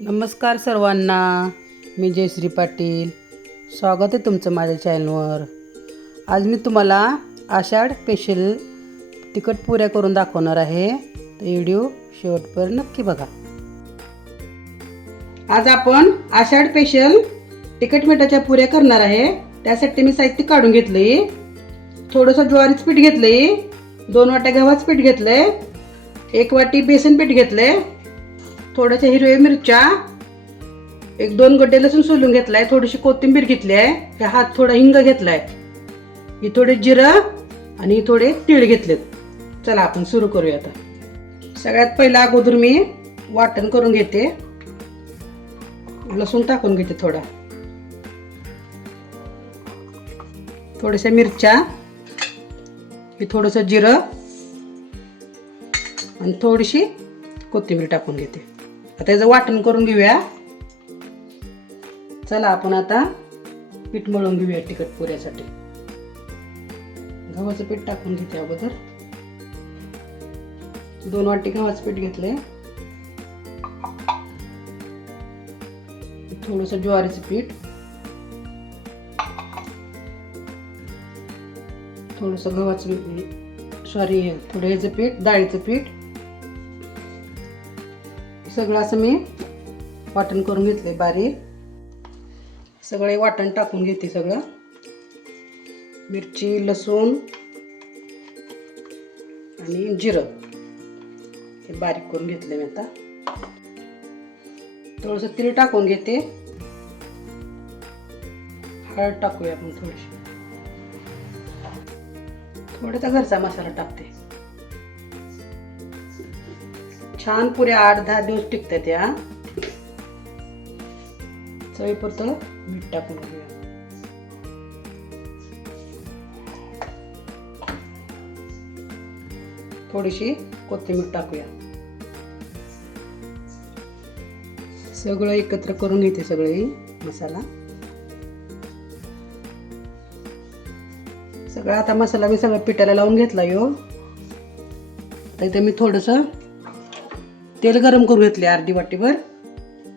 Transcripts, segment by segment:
नमस्कार सर्वांना, मी जयश्री पाटील. स्वागत आहे तुमचं माझ्या चॅनलवर. आज मी तुम्हाला आषाढ स्पेशल तिखट पुऱ्या करून दाखवणार आहे. तर व्हिडिओ शेवटपर्यंत नक्की बघा. आज आपण आषाढ स्पेशल तिखट मिठाच्या पुऱ्या करणार आहे. त्यासाठी मी साहित्य काढून घेतले. थोडंसं ज्वारीचं पीठ घेतले, 2 वाट्या गव्हाचं पीठ घेतले, 1 वाटी बेसन पीठ घेतले, थोड्याशा हिरव्या मिरच्या, 1-2 गड्डे लसूण सोलून घेतलाय, थोडीशी कोथिंबीर घेतली आहे, हात थोडा हिंग घेतलाय, ही थोडे जिरं आणि थोडे तीळ घेतलेत. चला आपण सुरू करूया. आता सगळ्यात पहिला अगोदर मी वाटण करून घेते. लसूण टाकून घेते, थोड्याशा मिरच्या, हे थोडंसं जिरं आणि थोडीशी कोथिंबीर टाकून घेते. आता याचं वाटण करून घेऊया. चला आपण आता पीठ मळून घेऊया तिखट पुऱ्यासाठी. गव्हाचं पीठ टाकून घेते अगोदर. 2 वाटी गव्हाचं पीठ घेतले, थोडंसं ज्वारीचं पीठ, थोडंसं थोडं ह्याचं पीठ, डाळीचं पीठ, सगळं असं मी वाटण करून घेतले बारीक. सगळे वाटण टाकून घेते. सगळं मिरची, लसूण आणि जिरं हे बारीक करून घेतले मी. आता थोडंसं तीळ टाकून घेते. हळद टाकूया आपण थोडीशी, थोडासा घरचा मसाला टाकते. छान पुऱ्या 8-10 दिवस टिकतात. त्या चवीपुरतं मीठ टाकून घेऊया. थोडीशी कोथिंबीर टाकूया. सगळं एकत्र करून घेते, सगळे मसाला सगळा. आता मसाला मी सगळं पिठाला लावून घेतला. आता इथे मी थोडंसं तेल गरम करून घेतले, अर्धी वाटीभर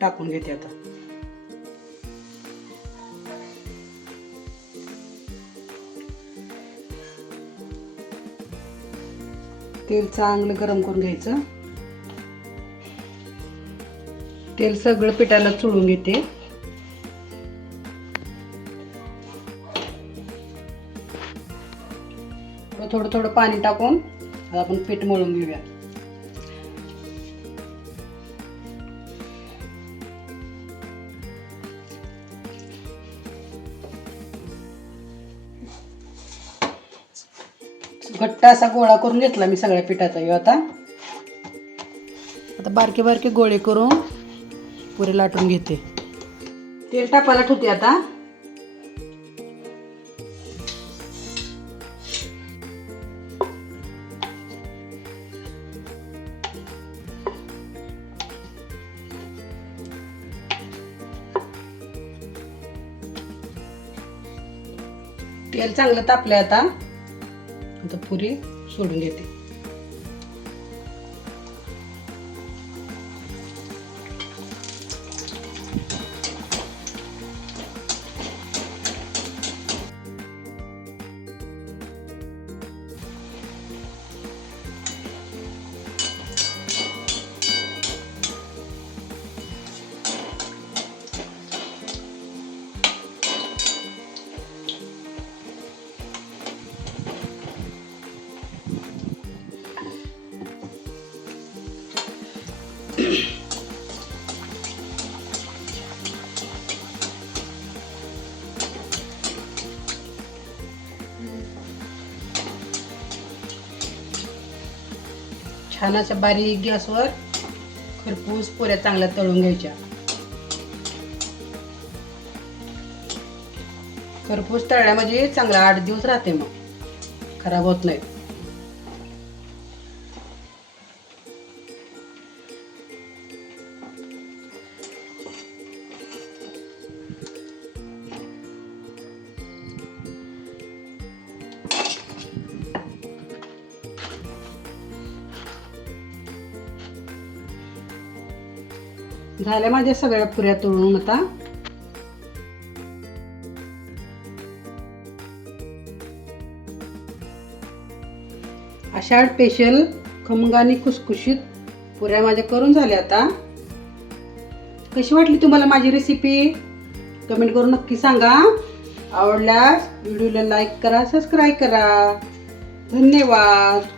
टाकून घेते. आता तेल चांगलं गरम करून घ्यायचं. तेल सगळं पिठाला चोळून घेते. थोडं थोडं पाणी टाकून आपण पीठ मळून घेऊया. घट्ट असा गोळा करून घेतला मी सगळ्या पिठाचा. आता बारके बारके गोळे करून पुरे लाटून घेते. तेल टाकायला ठेवते. आता तेल चांगलं तापलंय. आता पुरी सोडून घेते. छान अशा बारीक गॅसवर खरपूस पुऱ्या चांगल्या तळून घ्यायच्या. खरपूस तळल्या म्हणजे चांगला 8 दिवस राहते, मग खराब होत नाही. झाल्या माझ्या सगळ्या पुऱ्या तळून आता. आषाढ स्पेशल खमंग आणि खुसखुशीत पुऱ्या माझ्या करून झाल्या आता. कशी वाटली तुम्हाला माझी रेसिपी कमेंट करून नक्की सांगा. आवडल्यास व्हिडिओला लाईक करा, सबस्क्राईब करा. धन्यवाद.